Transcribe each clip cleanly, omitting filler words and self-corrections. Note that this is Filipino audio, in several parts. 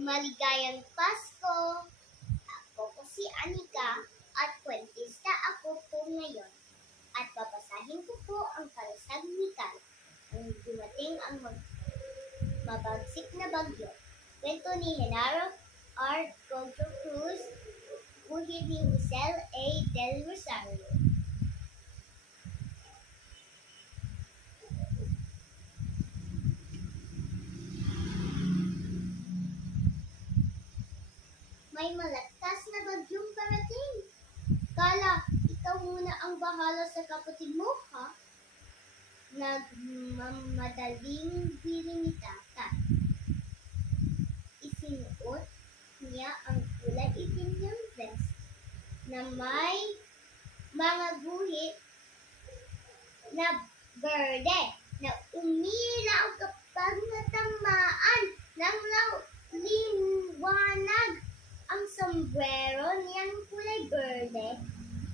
Maligayang Pasko! Ako po si Anika at kwentista ako po ngayon. At babasahin ko po ang kalasagnikan ang dumating ang mabagsik na bagyo. Kwento ni Genaro R. Gojo Cruz, buhid ni Giselle A. Del Rosario. May malakas na bagyong parating. Kala, ikaw muna ang bahala sa kapatid mo, ha? Nagmamadaling biling ni Tata. Isinuot niya ang kulay itim niyang vest na may mga guhit na berde na umilaw kapag natamaan ng liwanag. Ang sombrero niyang kulay berde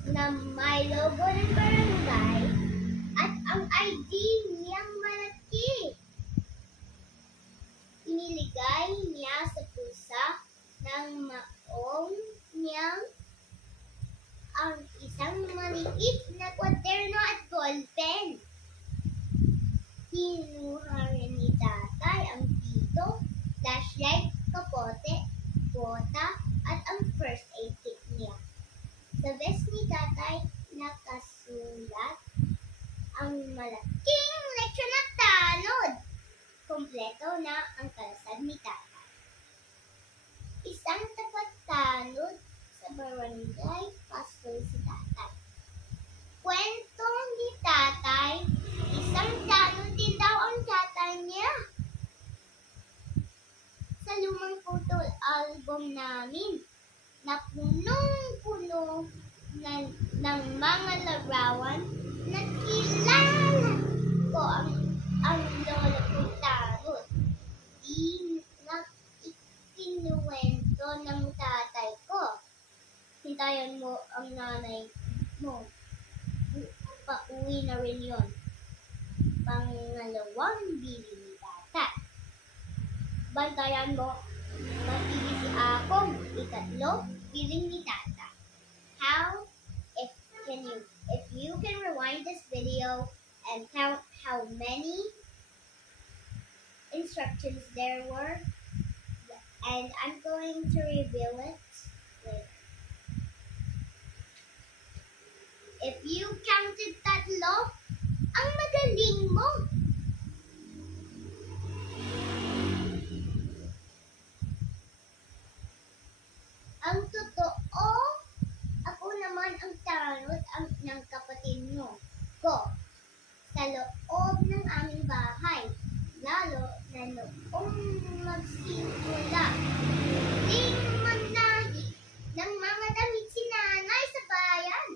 na may logo ng barangay at ang ID niyang malaki. Iniligay niya sa pusa ng maong niyang ang isang maliit na kwaderno at ballpen. Kinuha rin ni Tatay ang dito, flashlight, kapote, bota, at ang first aid kit niya. Sa vest ni Tatay, nakasulat ang malaking leksyon na tanod. Kompleto na ang kalasag ni Tatay. Isang tapat tanod sa barangay Pasko si Tatay. Kwento ni Tatay, isang tanod din daw ang tatay niya. Sa lumang photo album namin na punong-puno ng mga larawan na kilala ko ang lola kong tarot. Ikinuwento ng tatay ko. Hintayan mo ang nanay mo. Pauwi na rin yon. Pangalawang bili ni Tatay. Bantayan mo, matigil si Akong. Ikatlo, piling ni Tata. If you can rewind this video and count how many instructions there were, and I'm going to reveal it later. If you counted tatlo, ang magaling mo! Ang totoo, ako naman ang tanod ng kapatid mo ko sa loob ng aming bahay, lalo na noong magsimula ding manahi ng mga damit si nanay sa bayan.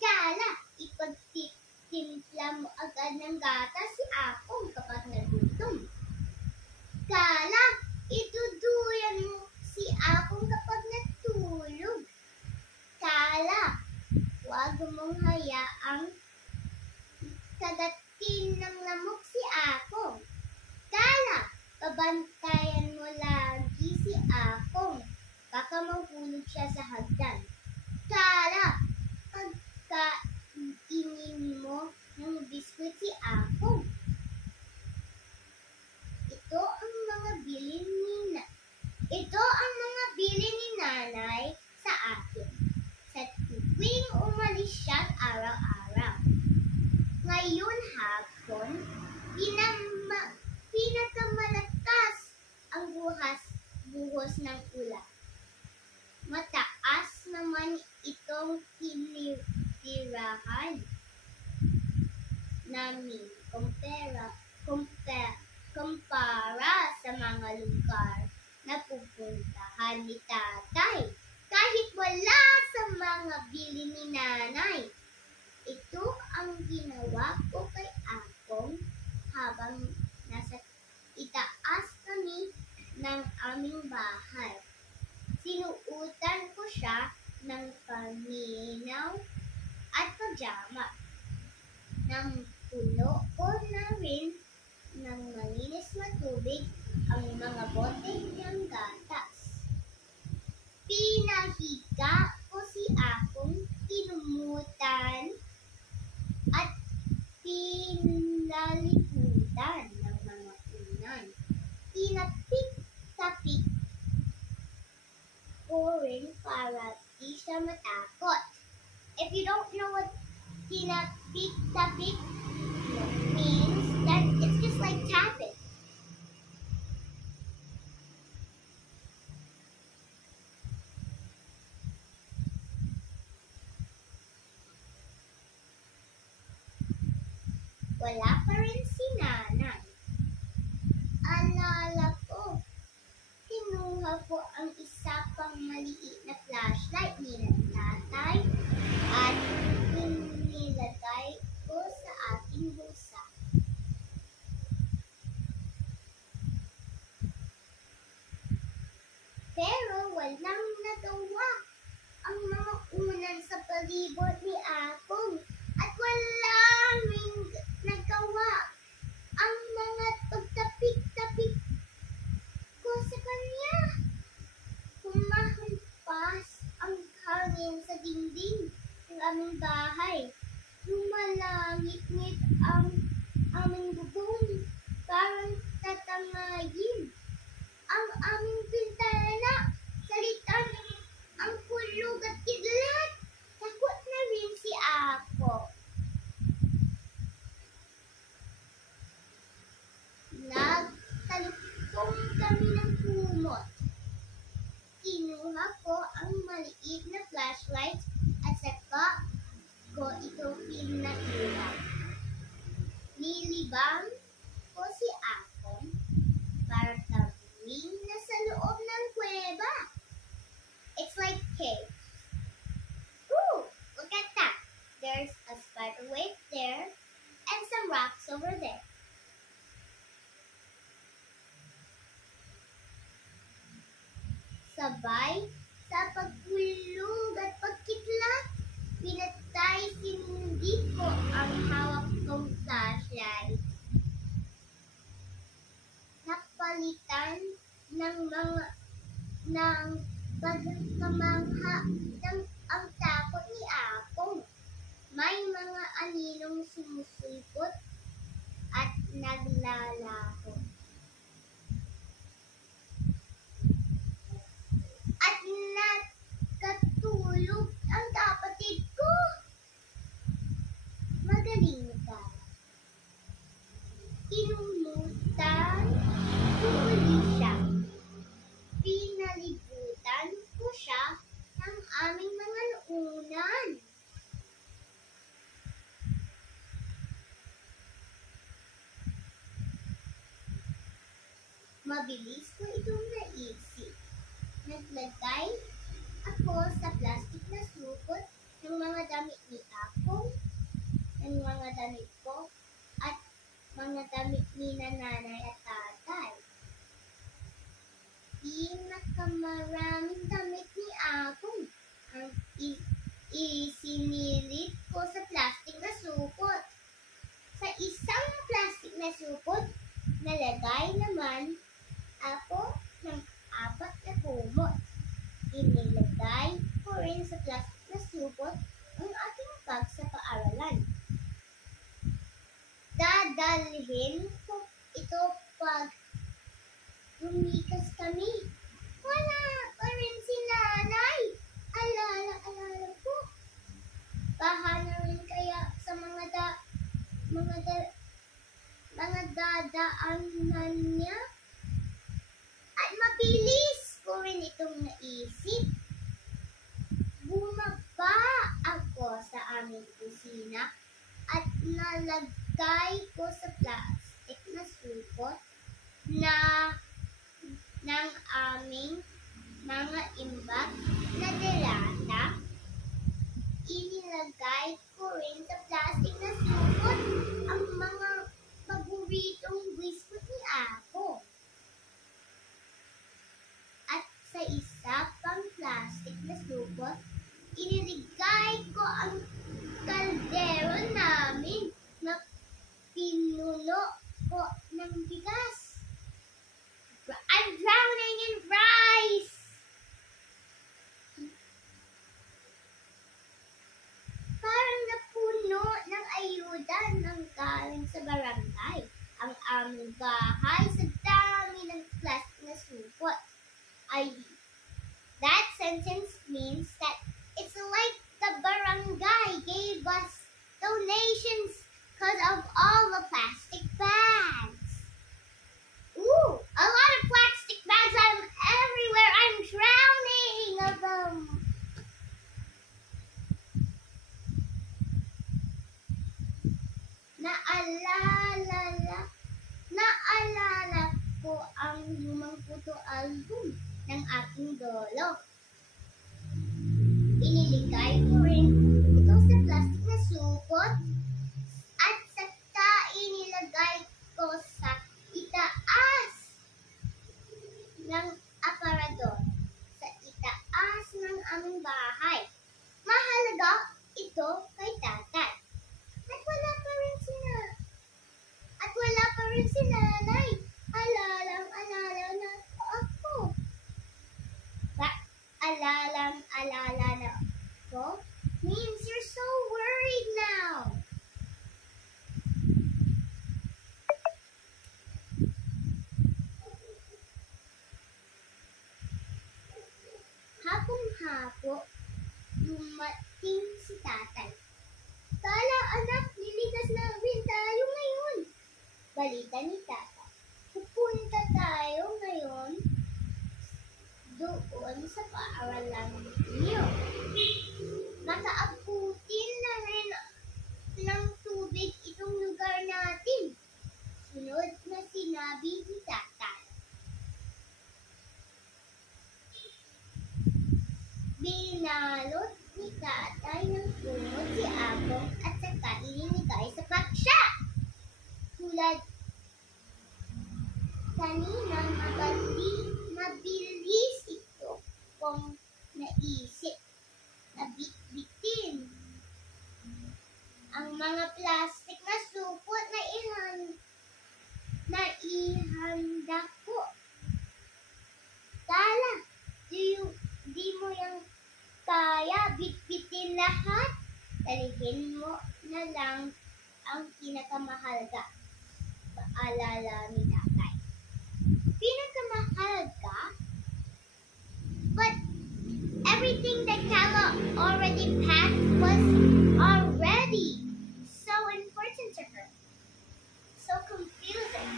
Kala, ipagtitimpla mo agad ng gatas si Akong kapag nagutom. Kala, ituduyan mo si Akong kapag natulog. Kala, huwag mong hayaang kagatin ng lamok si Akong. Kala, pabantayan mo lagi si Akong. Baka mahulog siya sa hagdan. Kala, pagkainin mo ng biskuit si Akong. Ito ang mga bili ni nanay sa akin sa tuwing umalis siya araw-araw. Ngayon hapon, pinakamalakas ang buhos ng ulan. Mataas naman itong tinitirahan namin kumpara sa mga lugar na pupuntahan ni Tatay. Kahit wala sa mga bili ni nanay. Ito ang ginawa ko kay Akong habang nasa itaas kami ng aming bahay. Sinuutan ko siya ng paminaw at pajama. Nang puno ko na rin ng malinis na tubig ang mga bote niyang gatas. ko rin para di siya matakot. If you don't know what tinapik-tapik means, then it's just like tapping. Wala pa rin si nanay. Alala ko, kinuha ko ang isa pang maliit na flashlight ni tatay at inilagay ko sa aking bulsa. Pero walang nagawa ang mga unan sa palibot ni Apong at walang nagawa ang mga pagtapik-tapik ko sa kanya. Humahampas ang hangin sa dingding ng aming bahay. Lumalangit-ngit ang aming bubong, parang tatangayin. Ang aming bintana, salitan ang kulog at kidlat. Takot na rin si Apo. Nagtalukong kami ng kumot. Kinuha ko ang maliit na flashlight at saka ko ito pinailaw. Nilibang ko si Apong para kaming nasa loob ng kuweba. It's like cave. Ooh, look at that. There's a spider web there and some rocks over there. Sabay sa pagkulog at pagkitlat, pinatay sinindi ko ang hawak kong flashlight. Napalitan ng pagkamangha ng ang takot ni Apong. May mga aninong sumusulpot at naglalaho. At nagkatulog ang kapatid ko. Magaling ka. Kinulutan ko uli siya. Pinalibutan ko siya ng aming mga unan. Mabilis ko itong naisip. Naglagay ako sa plastic na supot ng mga damit ni Apong, ng mga damit ko, at mga damit ni nanay at tatay. Pinakamaraming damit ni Apong ang isinilid ko sa plastic na supot. Sa isang plastic na supot, nalagay naman ako ng 4 na kumot. Inilagay ko rin sa plastic na supot ang aking bag sa paaralan. Dadalhin ko ito pag lumikas kami. Wala pa rin si nanay. Alala ko. Baha na rin kaya sa mga dadaanan niya. At mabilis ko rin itong naisip. Bumaba ako sa aming kusina at nalagay ko sa plastic na supot ng aming mga imbak na delata. Inilagay ko rin sa plastic na supot ang mga paboritong biskuit ni Apo. At sa isa pang plastic na supot, iniligay ko ang kaldero namin na pinuno ko ng bigas. I'm drowning in rice! Parang napuno ng ayuda ng galing sa barangay. Ang aming bahay sa dami ng plastic na supot ay That sentence means that it's like the barangay gave us donations because of all the plastic bags. Ooh, a lot of plastic bags. I'm everywhere. I'm drowning of them. Naalala ko ang lumang photo album ng aking lolo. Iniligay ko rin ito sa plastic na supot at saka inilagay ko sa itaas ng aparador, sa itaas ng aming bahay. Mahalaga ito kay tatay. At wala pa rin si nanay. Alala na ako. Alala na ako means you're so worried now. Hapong-hapo, dumating si tatay. Tala anak, liligas na rin tayo ngayon. Balita ni tata. Pupunta tayo ngayon doon sa paaralan niyo. Makaabutin na rin ng tubig itong lugar natin. Sunod na sinabi ni tatay. Binalot ni tatay ng kumot si Apong at saka ilinigay sa paksya. Tulad kanina, mabilis ito kung naisip na bitbitin ang mga plastic na supot na ihanda ko. Tala, di mo yung kaya bitbitin lahat. Taligin mo na lang ang pinakamahalaga. Paalala ni tatay. Pinakamahalaga? But everything that Kala already packed was already so important to her. So confusing.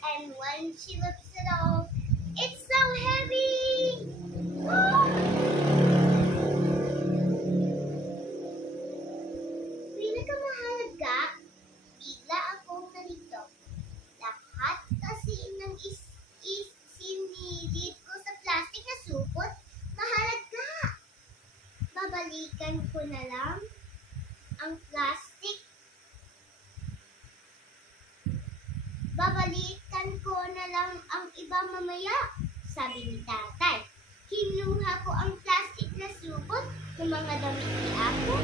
And when she lifts it all, it's so heavy! Oh! Pinakamahalaga, bigla akong nalito. Lahat kasi ng isinilid ko sa plastic na supot, mahalaga. Babalikan ko na lang ang plastic. Babalikan ko na lang ang iba mamaya, sabi ni tatay. Kinuha ko ang plastic na supot ng mga damit ni Ako.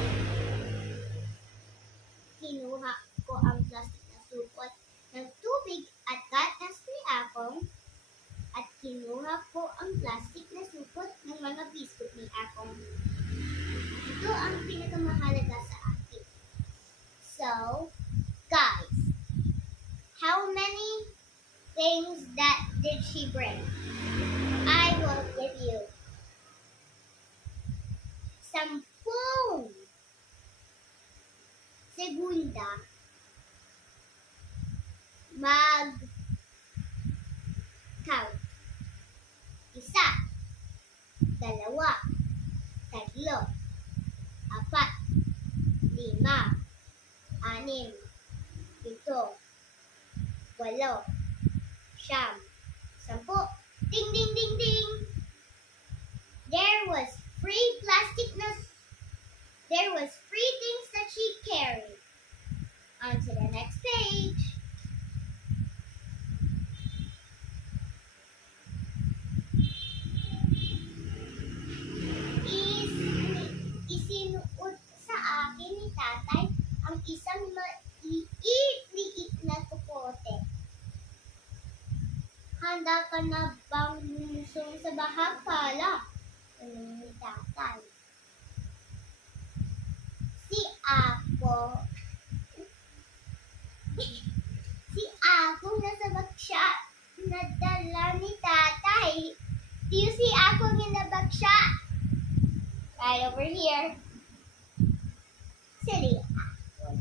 Kinuha ko ang plastic na supot ng tubig at gatas ni Akong. At kinuha ko ang plastic na supot ng mga biskuit ni Akong. Ito ang pinakamahalaga sa akin. So, guys, how many things that did she bring? I will give you 10. Segunda, mag-count. 1, 2, 3, 4, 5, 6, 7, 8, 9, 10. Ding, ding, ding, ding. There was free things that she carried. On to the next page. Isinuot sa akin ni tatay ang isang maliit na tupote. Handa ka na bang lumusong sa baha, Kala? Tanong ni tatay. Si Ako nasa baksya na dala ni tatay. Do you see Ako in the right over here. Silly apple.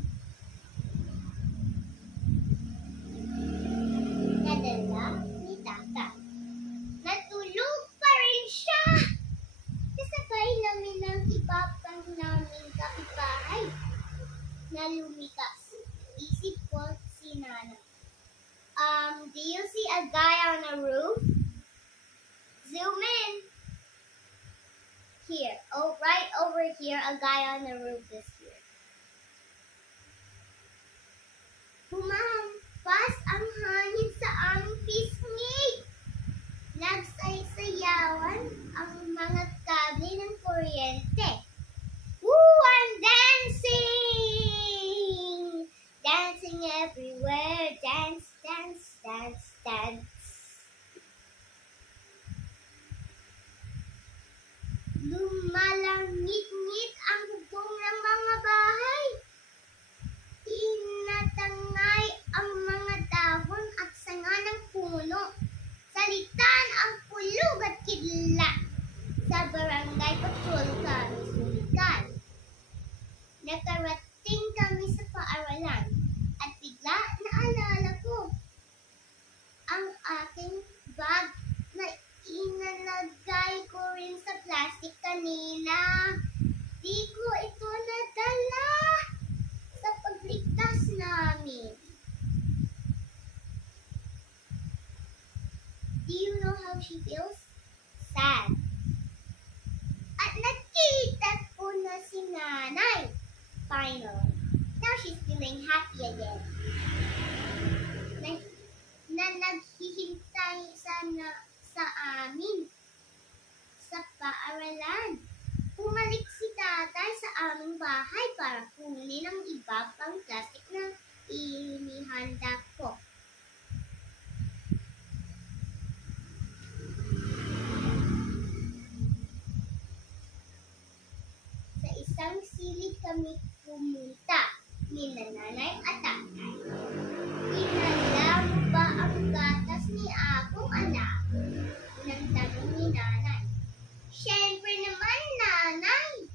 Nadala ni Tata. Natulog pa rin siya. Kasabay namin ng iba pang naming kapitbahay na lumikas. Isip ko si Nana. Do you see a guy on the roof? Zoom in. Here. Oh, right over here, a guy on the roof is here. Humampas ang hangin sa aming pisngi. Nagsaysayawan ang mga kable ng kuryente. Woo! I'm dancing! Dancing everywhere. Dance, dance, dance, dance. Lumalangit-ngit ang bubong ng mga bahay. Tinatangay ang mga dahon at sanga ng puno. Salitan ang pulog at kidlat. Sa barangay patrol kami sumikat. Nakarating kami sa paaralan at bigla naalala ko ang aking bag na inalagay ko rin sa plastic kanina. Di ko ito nadala sa pagligtas namin. Do you know how she feels? Sad. At nakita ko na si Nanay. Finally. Now she's feeling happy again. Na naghihintay sana sa amin sa paaralan. Pumalik si Tatay sa aming bahay para kunin ang iba pang plastic na inihanda ko. Sa isang silid kami pumunta ni Nanay at Tatay. Inala mo ba ang gatas ni Akong anak? Nang tanong ni Nanay. Siyempre naman, Nanay!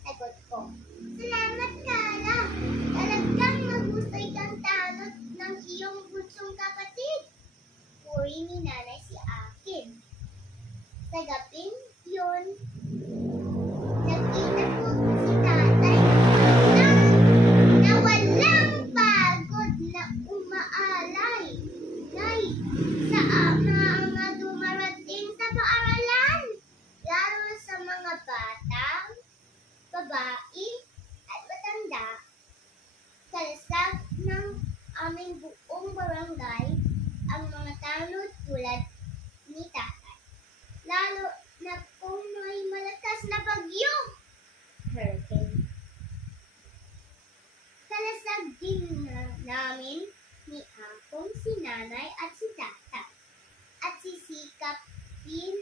Sagot ko. Salamat, Kala. Talagang mahusay kang tanod ng iyong bunsong kapatid. Puri ni Nanay si Akin. Sa gabing yun, nakita ko si Tatay na walang pagod na umaalay. Nay, sa mga dumarating sa paaralan, lalo sa mga batang, babae, at matanda, kalasag ng aming buong barangay ang mga tanod tulad ni Tatay. Lalo na kung may malakas na bagyo, hurricane. Kalasag din namin ni Akong si Nanay at si Tatay. At sisikap din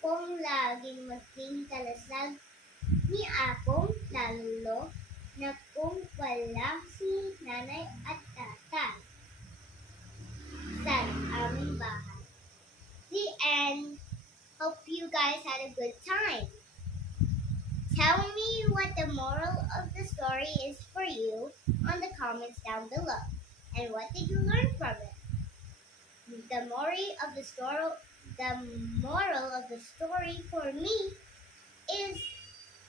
kung laging maging kalasag ni Akong, lalo na kung walang si Nanay at Tatay sa aming bahay. The end. Hope you guys had a good time. Tell me what the moral of the story is for you on the comments down below. And what did you learn from it? The moral of the story for me is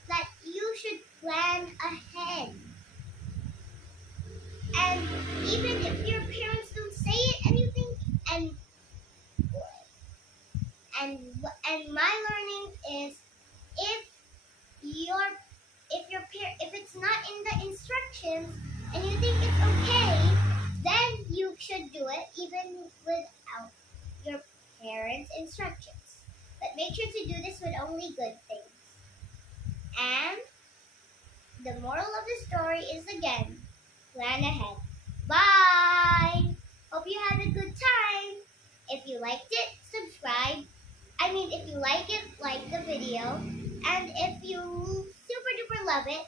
that you should plan ahead. And even if your parents don't say it and you think, and my learning is if it's not in the instructions and you think it's okay, then you should do it even without your parents' instructions. But make sure to do this with only good things. And the moral of the story is again, plan ahead. Bye! Hope you had a good time. If you liked it, subscribe. If you like it, like the video. And if you super duper love it,